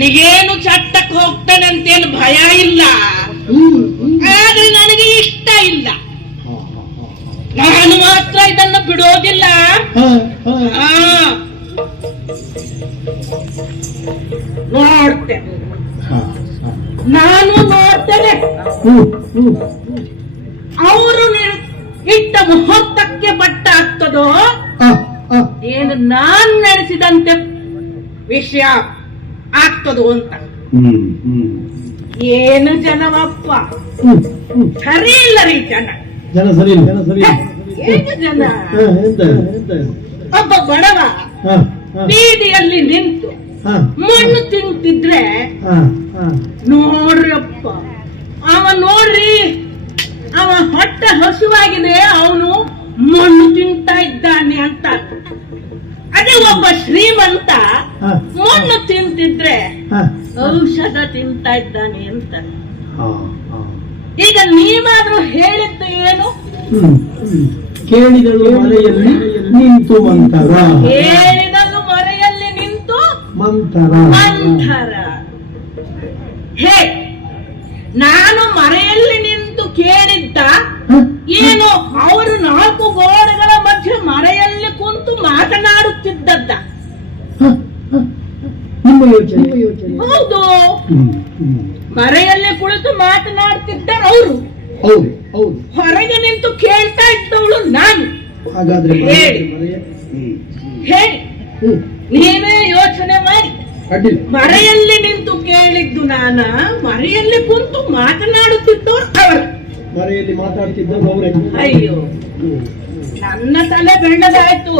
ನನಗೇನು ಚಟ್ಟಕ್ಕೆ ಹೋಗ್ತಾನಂತೇನು ಭಯ ಇಲ್ಲ, ಆದ್ರೆ ನನಗೆ ಇಷ್ಟ ಇಲ್ಲ. ನಾನು ಮಾತ್ರ ಇದನ್ನು ಬಿಡೋದಿಲ್ಲ. ನೋಡ್ತೇನೆ, ನಾನು ನೋಡ್ತೇನೆ. ಅವರು ಇಟ್ಟ ಮುಹೂರ್ತಕ್ಕೆ ಬಟ್ಟ ಆಗ್ತದೋ ಏನು ನಾನ್ ನಡೆಸಿದಂತೆ ವಿಷಯ ಆಗ್ತದೋ ಅಂತ. ಏನು ಜನವಪ್ಪ, ಸರಿ ಇಲ್ಲ ರೀ ಜನ. ಏನು ಜನ, ಒಬ್ಬ ಬಡವ ಬೀದಿಯಲ್ಲಿ ನಿಂತು ಮಣ್ಣು ತಿಂತಿದ್ರೆ ನೋಡ್ರಪ್ಪ, ನೋಡ್ರಿ ಅವ ಹೊಟ್ಟೆ ಹಸುವಾಗಿದೆ, ಅವನು ಮಣ್ಣು ತಿಂತಾ ಇದ್ದಾನೆ ಅಂತ. ಅದೇ ಒಬ್ಬ ಶ್ರೀಮಂತ ಮಣ್ಣು ತಿಂತಿದ್ರೆ ಔಷಧ ತಿಂತಾ ಇದ್ದಾನೆ ಅಂತ. ಈಗ ನೀವಾದ್ರೂ ಹೇಳಿದ್ದು ಏನು? ಕೇಳಿದಳು ಮರೆಯಲ್ಲಿ ನಿಂತು ಮಂತರ, ಹೇಳಿದಳು ಮರೆಯಲ್ಲಿ ನಿಂತು ಮಂತರ. ಹೇ, ನಾನು ಮರೆಯಲ್ಲಿ ನಿಂತು ಕೇಳಿದ್ದ ಏನು? ಅವರು ನಾಲ್ಕು ಗೋಡೆಗಳ ಮಧ್ಯೆ ಮರೆಯಲ್ಲಿ ಕುಂತು ಮಾತನಾಡುತ್ತಿದ್ದದ್ದ. ಹೌದು, ಮರೆಯಲ್ಲಿ ಕುಳಿತು ಮಾತನಾಡುತ್ತಿದ್ದರು ಅವರು. ಹೊರಗೆ ನಿಂತು ಕೇಳ್ತಾ ಇದ್ದವಳು ನಾನು. ಹೇಳಿ ನೀವೇ ಯೋಚನೆ ಮಾಡಿ. ಮರೆಯಲ್ಲಿ ನಿಂತು ಕೇಳಿದ್ದು ನಾನ, ಮರೆಯಲ್ಲಿ ಕುಂತು ಮಾತನಾಡುತ್ತಿದ್ದವರು ಅವರು. ಮರೆಯಲ್ಲಿ ಮಾತಾಡ್ತಿದ್ದವರು ಅವರೇ. ಅಯ್ಯೋ, ನನ್ನ ತಲೆ ಬೆಳ್ಳದಾಯ್ತು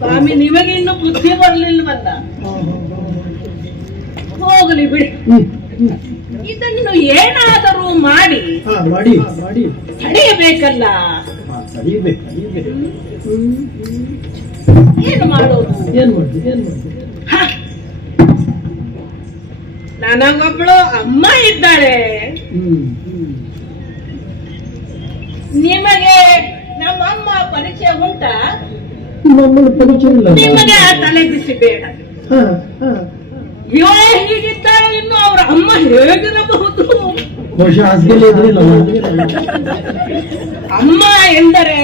ಸ್ವಾಮಿ, ನಿಮಗೆ ಇನ್ನು ಬುದ್ಧಿ ಬರ್ಲಿಲ್ವಲ್ಲ. ಹೋಗಲಿ ಬಿಡಿ, ಇದನ್ನು ಏನಾದರೂ ಮಾಡಿ ತಡೆಯಬೇಕಲ್ಲ. ಏನು ಮಾಡೋದು? ನನಗೊಬ್ಳು ಅಮ್ಮ ಇದ್ದಾಳೆ. ನಿಮಗೆ ನಮ್ಮಮ್ಮ ಪರಿಚಯ ಉಂಟಾ? ನಿಮಗೆ ಆ ತಲೆ ಬಿಸಿ ಬೇಡ. ಇವ ಹೀಗಿದ್ದಾಳೆ, ಇನ್ನು ಅವರ ಅಮ್ಮ ಹೇಗಿರಬಹುದು? ಅಮ್ಮ ಎಂದರೆ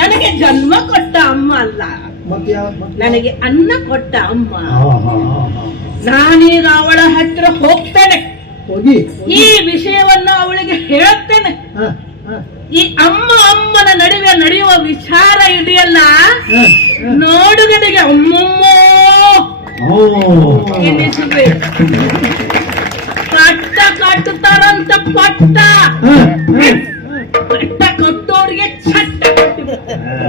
ನನಗೆ ಜನ್ಮ ಕೊಟ್ಟ ಅಮ್ಮ ಅಲ್ಲ, ನನಗೆ ಅನ್ನ ಕೊಟ್ಟ ಅಮ್ಮ. ನಾನೀಗ ಅವಳ ಹತ್ರ ಹೋಗ್ತೇನೆ, ಈ ವಿಷಯವನ್ನ ಅವಳಿಗೆ ಹೇಳ್ತೇನೆ. ಈ ಅಮ್ಮನ ನಡುವೆ ನಡೆಯುವ ವಿಚಾರ ಇದೆಯಲ್ಲ, ನೋಡುಗನಿಗೆ ಅಮ್ಮಮ್ಮೋ ಎನ್ನಿಸಬೇಕು. ಪಟ್ಟ ಕಟ್ಟುತ್ತಾರಂತ, ಪಟ್ಟ ಕಟ್ಟೋರಿಗೆ ಚಟ್ಟ ಕಟ್ಟಿಬಿಡ್ತಾರೆ.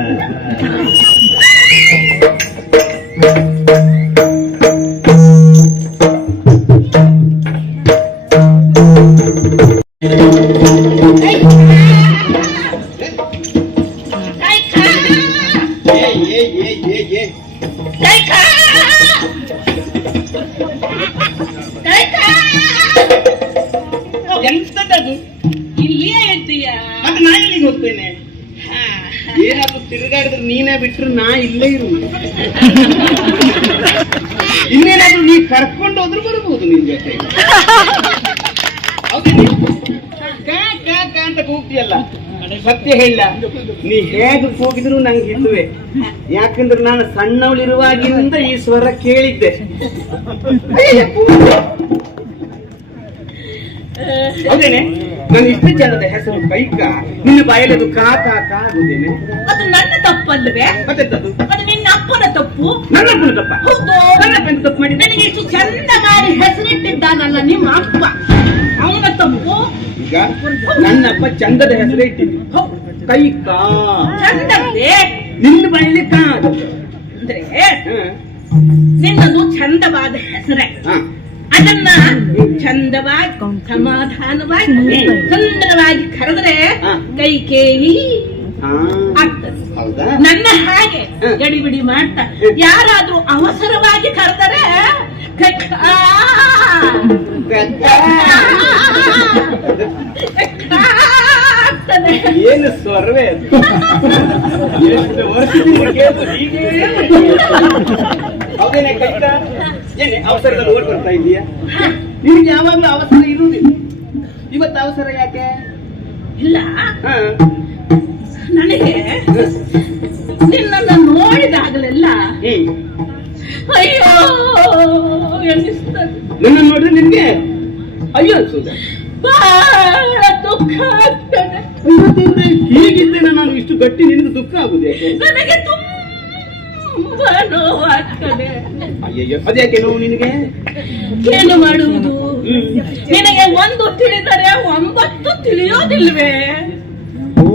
ಎಂತದದು? ಇಲ್ಲಿಯೇ ಇದ್ದೀಯ? ಮತ್ತೆ ನಾ ಎಲ್ಲಿಗೆ ಹೋಗ್ತೇನೆ? ಏನಾದ್ರು ತಿರುಗಾಡಿದ್ರೆ ನೀನೇ ಬಿಟ್ರು ನಾ ಇಲ್ಲೇ ಇರುವುದು. ಇನ್ನೇನಾದ್ರೂ ನೀ ಕರ್ಕೊಂಡು ಹೋದ್ರು ಬರ್ಬೋದು ನಿನ್ ಜೊತೆ. ಹೌದೇನೆ? ಕಾ ಕಾ ಕಾ ಅಂತ ಕೂಗ್ತಿಯಲ್ಲ, ಸತ್ಯ ಹೇಳ, ನೀ ಹೇಗೆ ಕೂಗಿದ್ರು ನಂಗೆ ಇಲ್ಲುವೆ. ಯಾಕಂದ್ರೆ ನಾನು ಸಣ್ಣವಳಿರುವಾಗಿಂದ ಈ ಸ್ವರ ಕೇಳಿದ್ದೆ. ಹೌದೇನೆ? ನಾನು ಇಷ್ಟು ಜನದ ಹೆಸರು ಕೈಕ, ನಿನ್ನ ಬಾಯಲ್ಲಿ ಅದು ಕಾ ಕಾ ಕಾ ಆಗುದೇನೆ? ಅದು ನನ್ನ ತಪ್ಪಲ್ವೇ? ಮತ್ತೆಂತದ್ದು? ಅದು ನಿನ್ನ ಅಪ್ಪನ ತಪ್ಪು. ನನ್ನ ಅಪ್ಪನ ತಪ್ಪ? ಹೌದು. ನನ್ನ ಅಪ್ಪನ ತಪ್ಪು ಮಾಡಿ ನನಗೆ ಇಷ್ಟು ಚಂದ ಮಾಡಿ ಹೆಸರಿಟ್ಟಿದ್ದಾನಲ್ಲ ನಿಮ್ಮ ಅಪ್ಪ, ಅವನ ತಪ್ಪು. ಈಗ ನನ್ನ ಅಪ್ಪ ಚಂದದ ಹೆಸರೇ ಇಟ್ಟಿದ್ದು ಕೈಕ. ಚಂದವೇ? ನಿನ್ನ ಬಾಯಲ್ಲಿ ಕಾ ಅಂದ್ರೆ ನಿನ್ನದು ಚಂದವಾದ ಹೆಸರೇ. ಅದನ್ನ ಚಂದವಾಗಿ ಸಮಾಧಾನವಾಗಿ ಸುಂದರವಾಗಿ ಕರೆದ್ರೆ ಕೈಕೇಯಿ ಆಗ್ತದೆ. ನನ್ನ ಹಾಗೆ ಗಡಿಬಿಡಿ ಮಾಡ್ತಾ ಯಾರಾದ್ರೂ ಅವಸರವಾಗಿ ಕರೆದರೆ ಏನು ಸ್ವರವೇ ಹೌದೇನೆ ಕೈಕ? ಏನೇ ಅವಸರದಲ್ಲಿ ಓಡ್ ಬರ್ತಾ ಇದೀಯಾ? ನಿಮ್ಗೆ ಯಾವಾಗ್ಲೂ ಅವಸರ ಇರುವುದಿಲ್ಲ, ಇವತ್ತು ಅವಸರ ಯಾಕೆ? ಇಲ್ಲ, ನನಗೆ ನಿನ್ನನ್ನು ನೋಡಿದಾಗಲೆಲ್ಲ ಅಯ್ಯೋ ಎನಿಸ್ತದೆ. ನನ್ನ ನೋಡಿದ್ರೆ ನಿನ್ಗೆ ಅಯ್ಯೋ ಅನ್ಸುದ? ಬಹಳ ದುಃಖ ಆಗ್ತದೆ. ಹೀಗಿದ್ದೇನೆ ನಾನು ಇಷ್ಟು ಗಟ್ಟಿ, ನಿನಗೆ ದುಃಖ ಆಗುದು ಯಾಕೆ? ನನಗೆ ತುಂಬಾ ನೋವಾಗ್ತದೆ. ಅಯ್ಯಯ್ಯೋ, ಅದ್ಯಾಕೆ ನೋವು ನಿನಗೆ? ಏನು ಮಾಡುವುದು? ನಿನಗೆ ಒಂದು ತಿಳಿದರೆ 9 ತಿಳಿಯೋದಿಲ್ವೇ? ಓ,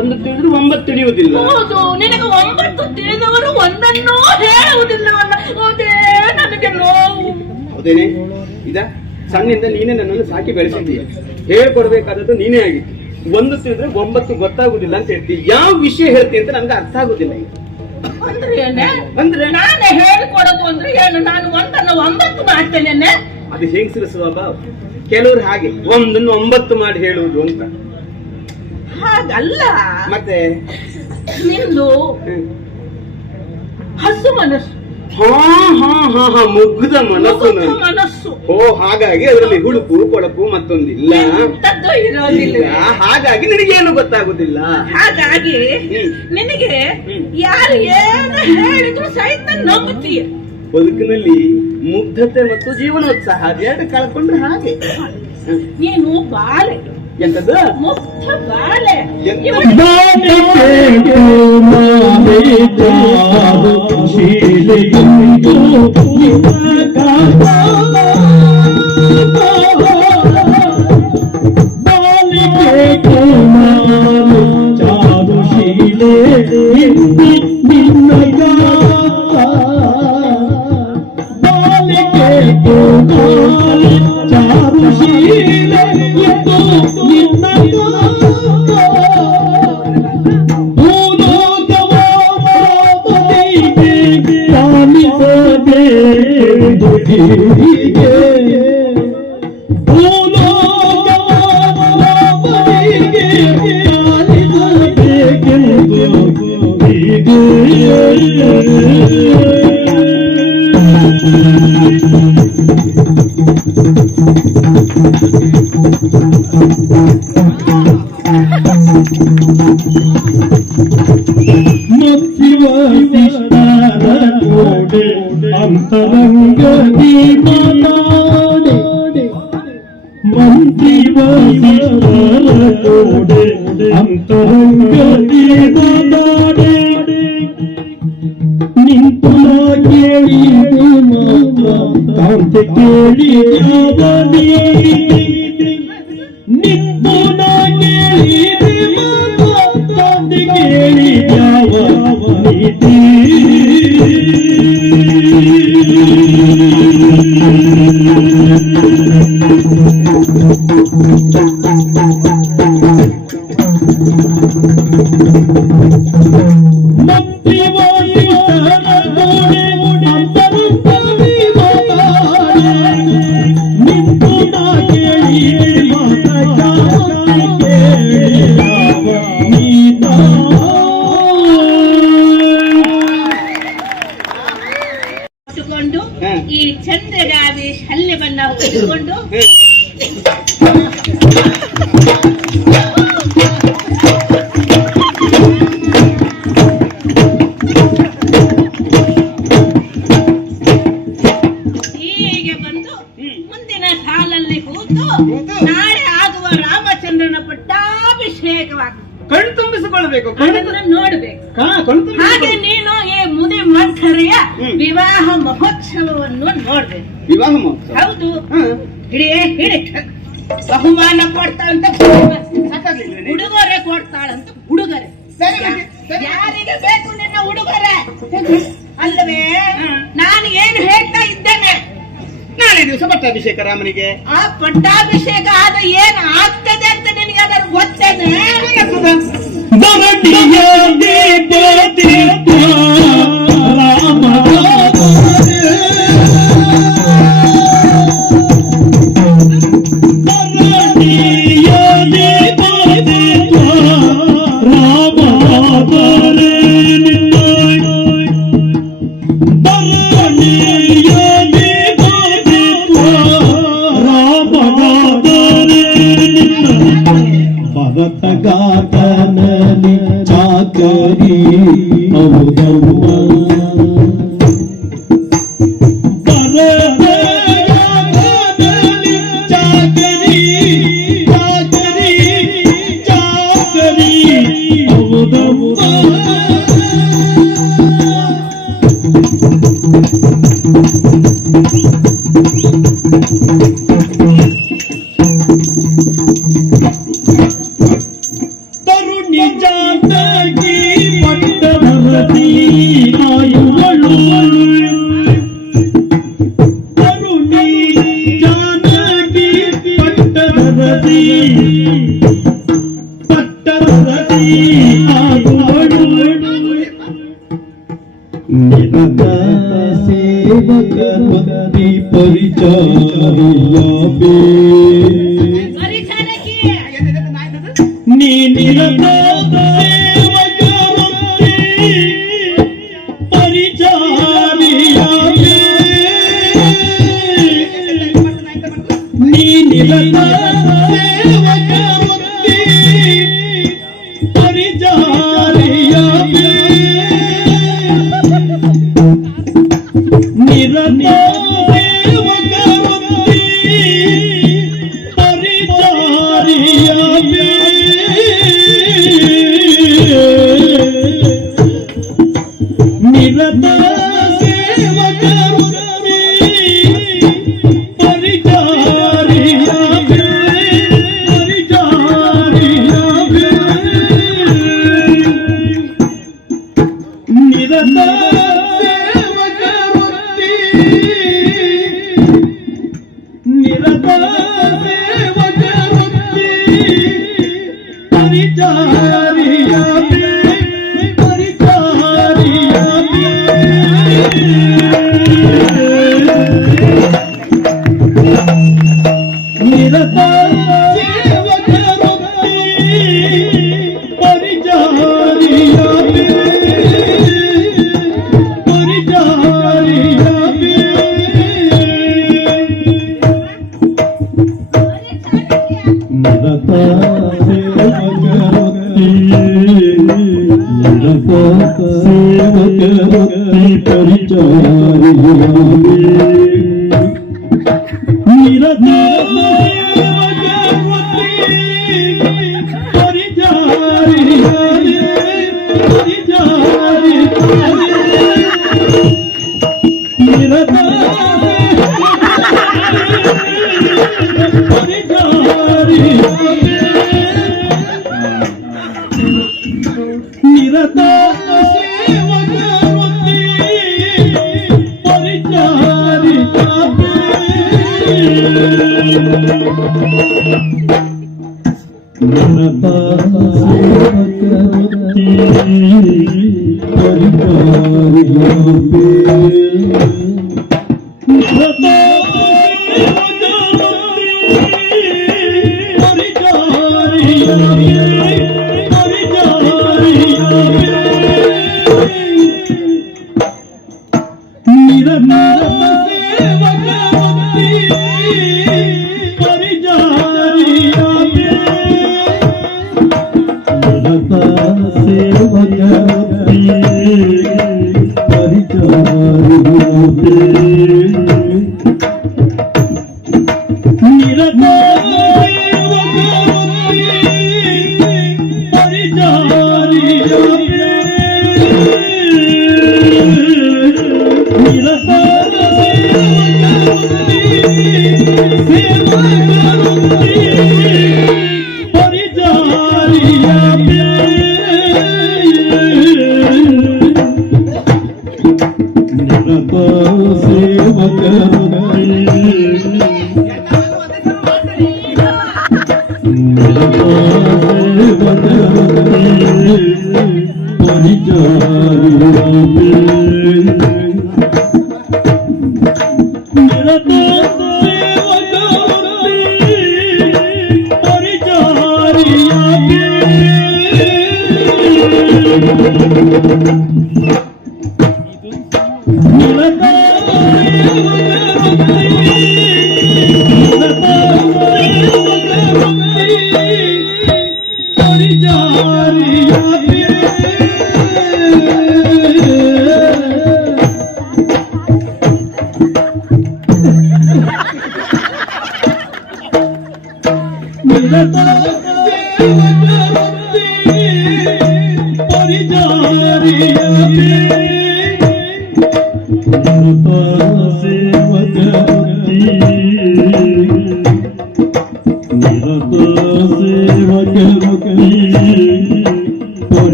1 ತಿಳಿದ್ರು 9 ತಿಳಿಯುವುದಿಲ್ಲ? ಹೌದು, ನಿನಗೆ 9 ತಿಳಿದವರು ಒಂದನ್ನೂ ಹೇಳುವುದಿಲ್ಲವಲ್ಲ. ಹೌದೇ ನನಗೆ ನೋವು. ಹೌದೇನೆ? ಇದ ಸಣ್ಣಿಂದ ನೀನೇ ನನ್ನನ್ನು ಸಾಕಿ ಬೆಳೆಸಿದ್ದೀಯ, ಹೇಳ್ಕೊಡ್ಬೇಕಾದದ್ದು ನೀನೇ ಆಗಿ. 1 ತಿಳಿದ್ರೆ 9 ಗೊತ್ತಾಗುದಿಲ್ಲ ಅಂತ ಹೇಳ್ತೀವಿ. ಯಾವ ವಿಷಯ ಹೇಳ್ತೀವಿ ಅಂತ ನನ್ಗೆ ಅರ್ಥ ಆಗುದಿಲ್ಲ. ಅಂದ್ರೆ ನಾನೇ ಹೇಳಿಕೊಡೋದು ಅಂದ್ರೆ ಏನು? ನಾನು 1 ಅನ್ನು 9 ಮಾಡ್ತೇನೆ. ಅದು ಹೆಂಗಸರ ಸ್ವಭಾವ. ಕೆಲವರು ಹಾಗೆ 1 ಅನ್ನು 9 ಮಾಡಿ ಹೇಳುವುದು ಅಂತ. ಹಾಗಲ್ಲ. ಮತ್ತೆ ನಿಂದು ಹಸು ಮನಸ್ಸು. ಮುಗ್ಧ ಮನಸ್ಸು. ಓ, ಹಾಗಾಗಿ ಅದರಲ್ಲಿ ಹುಡುಕು ಕೊಳಕು ಮತ್ತೊಂದಿಲ್ಲ, ಇರೋದಿಲ್ಲ. ಹಾಗಾಗಿ ನಿನಗೇನು ಗೊತ್ತಾಗುದಿಲ್ಲ. ಹಾಗಾಗಿ ನಿನಗೆ ಯಾರು ಏನು ಹೇಳಿದ್ರು ಸಹಿತ ನಂಬುತ್ತೀಯ. ಬದುಕಿನಲ್ಲಿ ಮುಗ್ಧತೆ ಮತ್ತು ಜೀವನೋತ್ಸಾಹ ಅದೆರಡು ಕಳ್ಕೊಂಡ್ರೆ ಹಾಗೆ. ನೀನು ಬಾಳೆ ಎಂತದ್ದು? ಮುಗ್ಧ ಬಾಳೆ. ಅಂತರಂಗದಿ ಮಾತಾಡೆ ಮಂತ್ರಿವಸಿಷ್ಠರತೋಡೆ ಅಂತರಂಗದಿ ಮಾತಾಡೆ ನಿಂತು ಕೇಳಿದೆ ಮಾತ್ರ ಕಾಂತೆ ಕೇಳಿ ಯಾವನಿಯೇ ನಿಂತು ಕೇಳಿದೆ ಮಾತ್ರ ಕಾಂತೆ ಕೇಳಿ ಯಾವ ಹೊತ್ತುಕೊಂಡು ಈ ಚಂದ್ರಗಾವಿ ಶಲ್ಯವನ್ನ ಹೊತ್ತುಕೊಂಡು ಹೀಗೆ ಬಂದು ಮುಂದಿನ ಸಾಲಲ್ಲಿ ಕೂತು ನಾಳೆ ಆಗುವ ರಾಮಚಂದ್ರನ ಪಟ್ಟಾಭಿಷೇಕವಾಗುವುದು ಕಣ್ ತುಂಬಿಸಿಕೊಳ್ಬೇಕು, ಅದನ್ನು ನೋಡ್ಬೇಕು. ಹಾಗೆ ನೀನು ಈ ಮುದಿ ಮಂಥರೆಯ ವಿವಾಹ ಮಹೋತ್ಸವವನ್ನು ನೋಡ್ಬೇಕು. ವಿವಾಹ ಮಹೋತ್ಸವ ಹೌದು, ಹಿಡಿ ಬಹುಮಾನ ಕೊಡ್ತಾಳಂತ ಉಡುಗೊರೆ ಕೊಡ್ತಾಳಂತ ಉಡುಗೊರೆ. ಯಾರಿಗೆ ಬೇಕು ನಿನ್ನ ಉಡುಗೊರೆ ಅಲ್ಲವೇ? ನಾನು ಏನು ಹೇಳ್ತಾ ಇದ್ದೇನೆ, ನಾಳೆ ದಿವಸ ಪಟ್ಟಾಭಿಷೇಕ ರಾಮನಿಗೆ. ಆ ಪಟ್ಟಾಭಿಷೇಕ ಆದ ಏನ್ ಆಗ್ತದೆ ಅಂತ ನಿನಗೆ ಅದರ ಗೊತ್ತೇನೆ? ಭರತಗಾತನಲಿ ಚಾಕರಿ ಹೌದಮ್ಮ, ಭರತಗಾತನಲಿ ಚಾಕರಿ ಚಾಕರಿ ಚಾಕರಿ ಹೌದಮ್ಮ. ತರುಣಿ ಜಾನಕಿ ಪಟ್ಟಭರತಿ ಆಯುವಳು, ತರುಣಿ ಜಾನಕಿ ಪಟ್ಟಭರತಿ ಪಟ್ಟಭರತಿ ಆಯುವಳು, ನಿರತ ಸೇವಕ ಭಕ್ತಿ ಪರಿಚಾರಿಯಾಬೇ, ನೀ ನಿರತ ಸೇವಕ ಭಕ್ತಿ ಪರಿಚಾರಿಯಾಬೇ, ನೀ ನಿರತ ಸೇವಕ ಭಕ್ತಿ ಪರಿಚಾರಿಯಾಬೇ, ನಿರತ ಸೇವಕ ಭಕ್ತಿ ಪರಿಚಾರಿಯಾಬೇ, ನಿರತ ಸೇವಕ ಭಕ್ತಿ ಪರಿಚಾರಿಯಾಬೇ, ಪರಿಚಾರಿಯಾಬೇ, ನಿರತ ಸೇವಕ ಭಕ್ತಿ, ನಿರತ ಸೇವಕ ಭಕ್ತಿ ಪರಿಚಾರಿಯಾಬೇ, ಪರಿಚಾರಿಯಾಬೇ, ನಿರತ ಸೇವಕ ಭಕ್ತಿ ಪರಿಚಾರಿಯಾಬೇ, ಪರಿಚಾರಿಯಾಬೇ. ನಿರತ ಸೇವಕ ಭಕ್ತಿ, ನಿರತ ಸೇವಕ ಭಕ್ತಿ ಪರಿಚಾರಿಯಾಬೇ, ನಿರತ ಸೇವಕ ಭಕ್ತಿ ಪರಿಚಾರಿಯಾಬೇ, ಪರಿಚಾರಿಯಾಬೇ, ನಿರತ ಪರಿಚಾರಿಯಾಬೇ, ನಿರತ ಸೇವಕ ಭಕ್ತಿ ಪರಿಚಾರಿಯಾಬೇ, ನಿರತ ಸೇವಕ ಭಕ್ತಿ ಪರಿಚಾರಿಯಾಬೇ.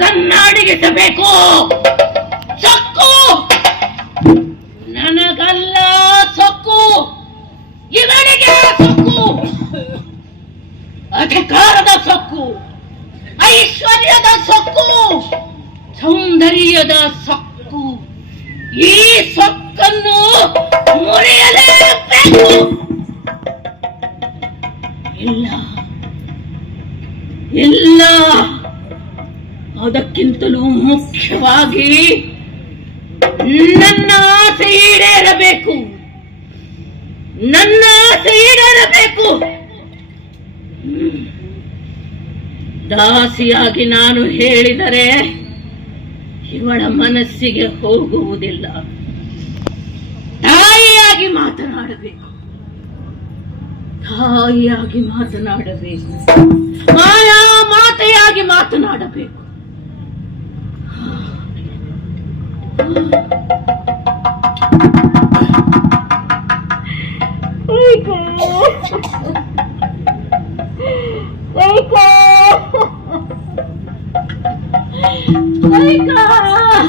ಸೊಕ್ಕನ್ನಾಡಿಗಿಸಬೇಕು. ಸೊಕ್ಕು ನನಗಲ್ಲ, ಸೊಕ್ಕು ಇವನಿಗೆ ಸೊಕ್ಕು. ಅಧಿಕಾರದ ಸೊಕ್ಕು, ಐಶ್ವರ್ಯದ ಸೊಕ್ಕು, ಸೌಂದರ್ಯದ ಸೊಕ್ಕು. ಈ ಸೊಕ್ಕನ್ನು ಮುರಿಯಲೇಬೇಕು. ಇಲ್ಲ ಇಲ್ಲ, ಅದಕ್ಕಿಂತಲೂ ಮುಖ್ಯವಾಗಿ ನನ್ನ ಆಸೆ ಈಡೇರಬೇಕು. ನನ್ನ ಆಸೆ ಈಡೇರಬೇಕು. ದಾಸಿಯಾಗಿ ನಾನು ಹೇಳಿದರೆ ಇವಳ ಮನಸ್ಸಿಗೆ ಹೋಗುವುದಿಲ್ಲ. ತಾಯಿಯಾಗಿ ಮಾತನಾಡಬೇಕು, ತಾಯಿಯಾಗಿ ಮಾತನಾಡಬೇಕು, ಮಾಯಾ ಮಾತೆಯಾಗಿ ಮಾತನಾಡಬೇಕು. Wake up!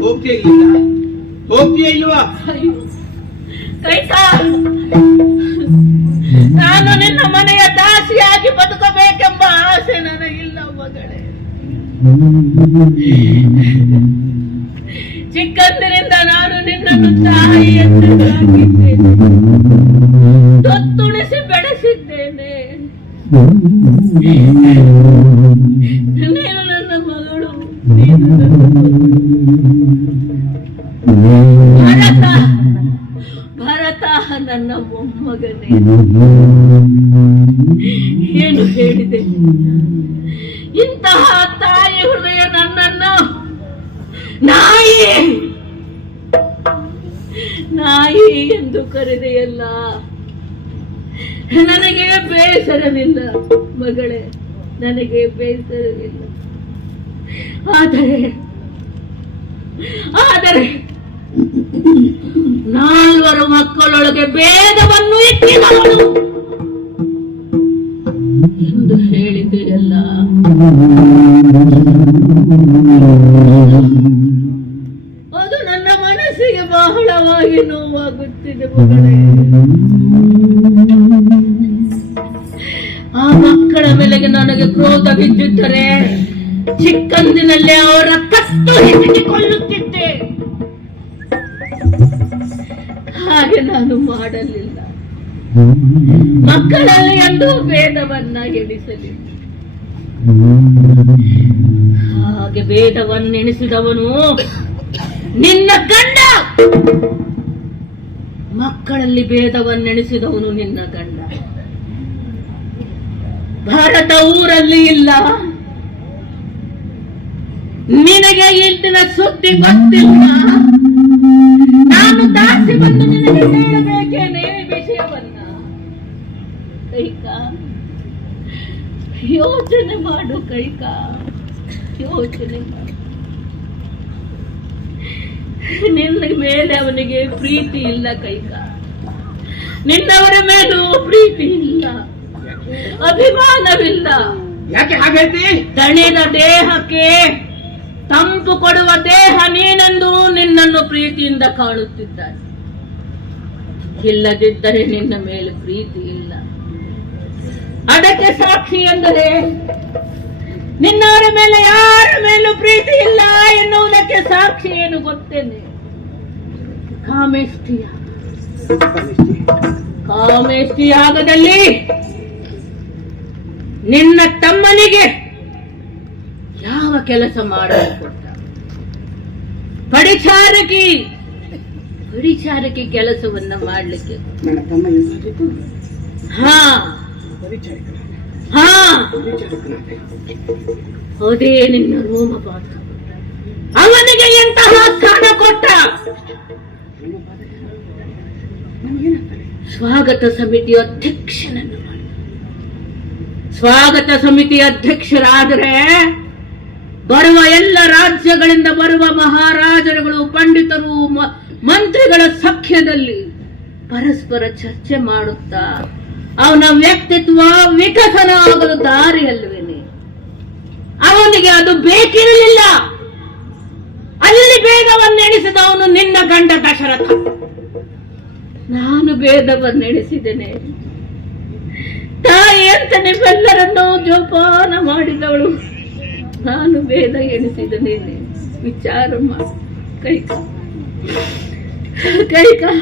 ಹೋಗ್ತೀಯ ಇಲ್ಲಿಂದ? ಹೋಗ್ತೀಯ ಇಲ್ವಾ? ಕೈಕಾ, ನಾನು ನಿನ್ನ ಮನೆಯ ದಾಸಿಯಾಗಿ ಬದುಕಬೇಕೆಂಬ ಆಸೆ ನನಗಿಲ್ಲ ಮಗಳೇ. ಚಿಕ್ಕಂದಿನಿಂದ ನಾನು ನಿನ್ನನ್ನು ತಾಯಿ ಎಂದು ಸಾಕಿದ್ದೇನೆ, ದತ್ತುಣಿಸಿ ಬೆಳೆಸಿದ್ದೇನೆ. ನೀನು ನನ್ನ ಮಗಳು, ನೀನು ನನ್ನ ಭರತ, ಭರತ ನನ್ನ ಮೊಮ್ಮಗನೇ. ಏನು ಹೇಳಿದೆ? ಇಂತಹ ತಾಯಿ ಹೃದಯ ನನ್ನನ್ನು ನಾಯಿ ನಾಯಿ ಎಂದು ಕರೆದೆಯಲ್ಲ. ನನಗೆ ಬೇಸರವಿಲ್ಲ ಮಗಳೇ, ನನಗೆ ಬೇಸರವಿಲ್ಲ. ಆದರೆ 4 ಮಕ್ಕಳೊಳಗೆ ಭೇದವನ್ನು ಇಟ್ಟಿದವಳು ಎಂದು ಹೇಳಿದೆಯಲ್ಲ. ಅದು ನನ್ನ ಮನಸ್ಸಿಗೆ ಬಹಳವಾಗಿ ನೋವಾಗುತ್ತಿದೆ ಮಗಳೇ. ಆ ಮಕ್ಕಳ ಮೇಲೆಗೆ ನನಗೆ ಕ್ರೋಧ ಬಿದ್ದಿದ್ದರೆ ಚಿಕ್ಕಂದಿನಲ್ಲಿ ಅವರ ಕತ್ತು ಹಿಡಿದುಕೊಳ್ಳುತ್ತಿದ್ದೆ. ಹಾಗೆ ನಾನು ಮಾಡಲಿಲ್ಲ. ಮಕ್ಕಳಲ್ಲಿ ಎಂದು ಭೇದವನ್ನ ಎಣಿಸಲಿಲ್ಲ. ಹಾಗೆ ಭೇದವನ್ನೆಣಿಸಿದವನು ನಿನ್ನ ಗಂಡ. ಮಕ್ಕಳಲ್ಲಿ ಭೇದವನ್ನೆಣಿಸಿದವನು ನಿನ್ನ ಗಂಡ. ಭಾರತ ಊರಲ್ಲಿ ಇಲ್ಲ. ನಿನಗೆ ಇಂದಿನ ಸುದ್ದಿ ಗೊತ್ತಿಲ್ಲ. ನಾನು ದಾಸಿ ಬಂದು ನಿನಗೆ ಹೇಳಬೇಕೇನೆ ವಿಷಯವನ್ನ. ಕೈಕಾ, ಯೋಚನೆ ಮಾಡು ಕೈಕಾ, ಯೋಚನೆ ಮಾಡು. ನಿನ್ನ ಮೇಲೆ ಅವನಿಗೆ ಪ್ರೀತಿ ಇಲ್ಲ ಕೈಕಾ. ನಿನ್ನವರ ಮೇಲೂ ಪ್ರೀತಿ ಇಲ್ಲ, ಅಭಿಮಾನವಿಲ್ಲ. ಯಾಕೆ ಹಾಗೆ ಹೇಳ್ತಿ? ತಣಿದ ದೇಹಕ್ಕೆ ತಂಪು ಕೊಡುವ ದೇಹ ನೀನೆಂದು ನಿನ್ನನ್ನು ಪ್ರೀತಿಯಿಂದ ಕಾಣುತ್ತಿದ್ದಾನೆ. ಇಲ್ಲದಿದ್ದರೆ ನಿನ್ನ ಮೇಲೆ ಪ್ರೀತಿ ಇಲ್ಲ. ಅದಕ್ಕೆ ಸಾಕ್ಷಿ ಎಂದರೆ ನಿನ್ನವರ ಮೇಲೆ ಯಾರ ಮೇಲೂ ಪ್ರೀತಿ ಇಲ್ಲ ಎನ್ನುವುದಕ್ಕೆ ಸಾಕ್ಷಿ ಏನು ಗೊತ್ತೇನೆ? ಕಾಮೇಷ್ಟಿಯಾಗದಲ್ಲಿ ನಿನ್ನ ತಮ್ಮನಿಗೆ ಯಾವ ಕೆಲಸ ಮಾಡಲು ಕೊಟ್ಟ? ಪರಿಚಾರಕಿ ಕೆಲಸವನ್ನ ಮಾಡ್ಲಿಕ್ಕೆ. ನನ್ನ ತಮ್ಮ ಹಾ ಹಾ, ಅದೇ ನಿನ್ನ ರೋಮಪಾತ. ಅವನಿಗೆ ಎಂತಹ ಸ್ಥಾನ ಕೊಟ್ಟ? ಸ್ವಾಗತ ಸಮಿತಿ ಅಧ್ಯಕ್ಷನನ್ನು ಮಾಡಿ. ಸ್ವಾಗತ ಸಮಿತಿ ಅಧ್ಯಕ್ಷರಾದರೆ ಬರುವ ಎಲ್ಲ ರಾಜ್ಯಗಳಿಂದ ಬರುವ ಮಹಾರಾಜರುಗಳು, ಪಂಡಿತರು, ಮಂತ್ರಿಗಳ ಸಖ್ಯದಲ್ಲಿ ಪರಸ್ಪರ ಚರ್ಚೆ ಮಾಡುತ್ತಾ ಅವನ ವ್ಯಕ್ತಿತ್ವ ವಿಕಸನ ಆಗಲು ದಾರಿಯಲ್ವೇನೆ. ಅವನಿಗೆ ಅದು ಬೇಕಿರಲಿಲ್ಲ. ಅಲ್ಲಿ ಭೇದವನ್ನೆಣಿಸಿದವನು ನಿನ್ನ ಗಂಡ ದಶರಥ. ನಾನು ಭೇದವನ್ನೆಣಿಸಿದ್ದೇನೆ. ತಾಯಿ ಅಂತ ನಿಮ್ಮೆಲ್ಲರನ್ನು ಜೋಪಾನ ಮಾಡಿದವಳು ನಾನು ಭೇದ ಎಣಿಸಿದ್ದೇನೆ. ವಿಚಾರ ಮಾಡಿ ಕೈಕಾ, ಕೈಕಾ.